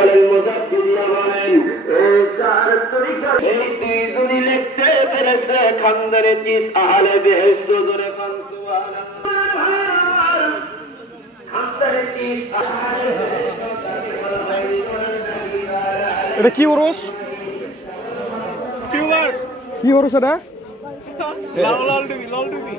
বলেন মুজাদ্দিদিয়া বলেন এই চার তরিকা এই দুইজনই লিখতে পেরেছে খানদারে চিস আহলে বেহেশত জোরে কোন সুবহানাল্লাহ খানদারে চিস আহলে এটা কি ওরস কি ওরস এটা লাল লাল ডুবি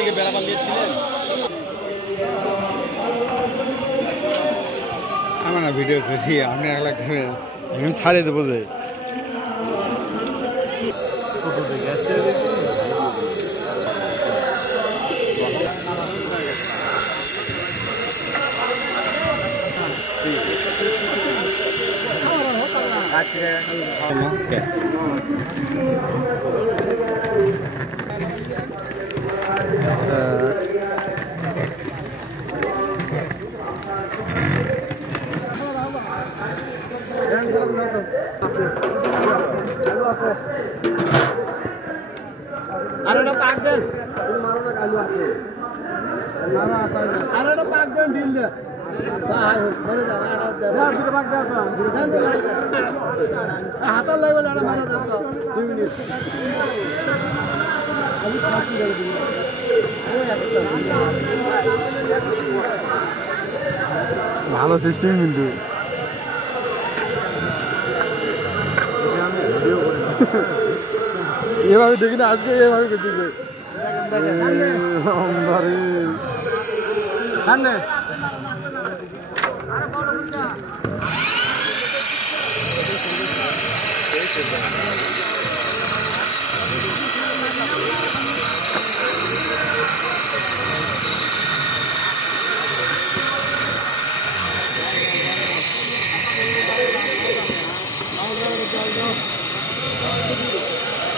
দিকে বেড়া বাঁধিয়েছিলেন আমার না ভিডিও করি আপনি একলা এখন ছাড়িয়ে দেবো যে আরেটা পাক দেন আলু আছে আরেটা পাক দেন ডিল দে হাতার লাগবে না মারা দেন তো 2 মিনিট ভালো সিস্টেম কিন্তু এভাবে দেখি না আজকে এভাবে করতেছে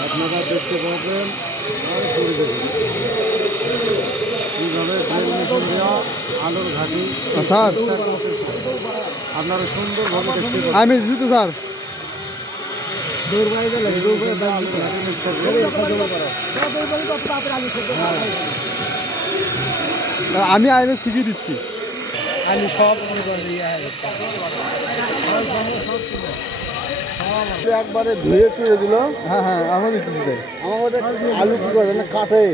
আপনারা দেখতে পাবেন কীভাবে আলোর ঘাটি স্যার আপনারা সুন্দরভাবে দেখতে পাবেন আমি জিতু স্যার আমি আইনে শিখিয়ে দিচ্ছি আমি সব একবারে ধুয়ে চুড়ে দিল হ্যাঁ হ্যাঁ আমাদের আমাদের আলু কি করে না কাটে